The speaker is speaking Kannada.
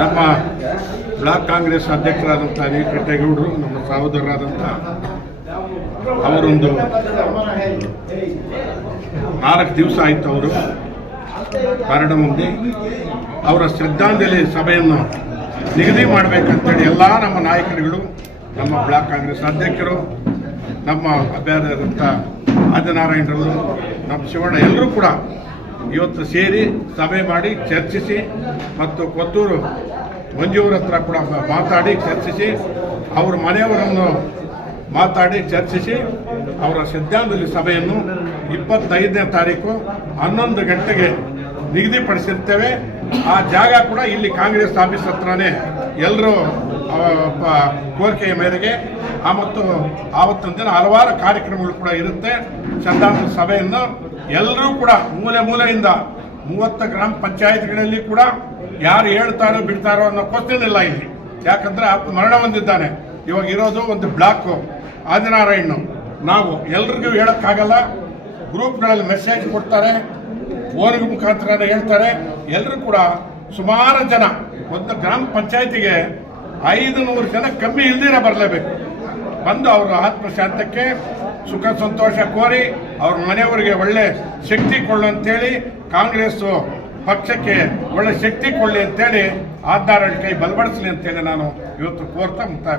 ನಮ್ಮ ಬ್ಲಾಕ್ ಕಾಂಗ್ರೆಸ್ ಅಧ್ಯಕ್ಷರಾದಂಥ ಅನಿಲ್ ಕಟ್ಟೇಗೌಡರು ನಮ್ಮ ಸಹೋದರರಾದಂಥ ಅವರೊಂದು ನಾಲ್ಕು ದಿವಸ ಆಯಿತು ಅವರು ಮರಣ ಮುಂದೆ ಅವರ ಶ್ರದ್ಧಾಂಜಲಿ ಸಭೆಯನ್ನು ನಿಗದಿ ಮಾಡಬೇಕಂತೇಳಿ ಎಲ್ಲ ನಮ್ಮ ನಾಯಕರುಗಳು, ನಮ್ಮ ಬ್ಲಾಕ್ ಕಾಂಗ್ರೆಸ್ ಅಧ್ಯಕ್ಷರು, ನಮ್ಮ ಅಭ್ಯರ್ಥಿಯಾದಂಥ ಆದಿನಾರಾಯಣರು ನಮ್ಮ ಶಿವಣ್ಣ ಎಲ್ಲರೂ ಕೂಡ ಇವತ್ತು ಸೇರಿ ಸಭೆ ಮಾಡಿ ಚರ್ಚಿಸಿ ಮತ್ತು ಕೊತ್ತೂರು ಮಂಜೂರ ಹತ್ರ ಕೂಡ ಮಾತಾಡಿ ಚರ್ಚಿಸಿ ಅವ್ರ ಮನೆಯವರನ್ನು ಮಾತಾಡಿ ಚರ್ಚಿಸಿ ಅವರ ಸಿದ್ಧಾಂತದಲ್ಲಿ ಸಭೆಯನ್ನು ಇಪ್ಪತ್ತೈದನೇ ತಾರೀಕು ಹನ್ನೊಂದು ಗಂಟೆಗೆ ನಿಗದಿಪಡಿಸಿರ್ತೇವೆ. ಆ ಜಾಗ ಕೂಡ ಇಲ್ಲಿ ಕಾಂಗ್ರೆಸ್ ಆಫೀಸ್ ಹತ್ರನೇ. ಎಲ್ಲರೂ ಕೋರಿಕೆಯ ಮೇರೆಗೆ ಆ ಮತ್ತು ಆವತ್ತಿನ ದಿನ ಹಲವಾರು ಕಾರ್ಯಕ್ರಮಗಳು ಕೂಡ ಇರುತ್ತೆ. ಚಂದಾನ ಸಭೆಯನ್ನು ಎಲ್ಲರೂ ಕೂಡ ಮೂಲೆ ಮೂಲೆಯಿಂದ ಮೂವತ್ತು ಗ್ರಾಮ ಪಂಚಾಯತ್ಗಳಲ್ಲಿ ಕೂಡ ಯಾರು ಹೇಳ್ತಾರೋ ಬಿಡ್ತಾರೋ ಅನ್ನೋ ಕ್ವಶನ್ ಇಲ್ಲ ಇಲ್ಲಿ. ಯಾಕಂದ್ರೆ ಆತ ಮರಣ ಹೊಂದಿದ್ದಾನೆ. ಇವಾಗ ಇರೋದು ಒಂದು ಬ್ಲಾಕ್ ಆದಿನಾರಾಯಣ್ಣು ನಾವು ಎಲ್ರಿಗೂ ಹೇಳಕ್ಕಾಗಲ್ಲ. ಗ್ರೂಪ್ಗಳಲ್ಲಿ ಮೆಸೇಜ್ ಕೊಡ್ತಾರೆ. ಫೋನ್ ಮುಖಾಂತರ ಹೇಳ್ತಾರೆ. ಎಲ್ಲರೂ ಕೂಡ ಸುಮಾರು ಜನ ಒಂದು ಗ್ರಾಮ ಪಂಚಾಯತಿಗೆ ಐದು ನೂರು ಜನ ಕಮ್ಮಿ ಇಲ್ದಿರ ಬರಲೇಬೇಕು ಬಂದು ಅವರ ಆತ್ಮಶಾಂತಕ್ಕೆ ಸುಖ ಸಂತೋಷ ಕೋರಿ ಅವ್ರ ಮನೆಯವರಿಗೆ ಒಳ್ಳೆ ಶಕ್ತಿ ಕೊಳ್ಳು ಅಂತೇಳಿ ಕಾಂಗ್ರೆಸ್ ಪಕ್ಷಕ್ಕೆ ಒಳ್ಳೆ ಶಕ್ತಿ ಕೊಳ್ಳಿ ಅಂತೇಳಿ ಆಧಾರ ಕೈ ಬಲಪಡಿಸಲಿ ಅಂತೇಳಿ ನಾನು ಇವತ್ತು ಕೋರ್ತಾ ಮುಕ್ತಾಯ.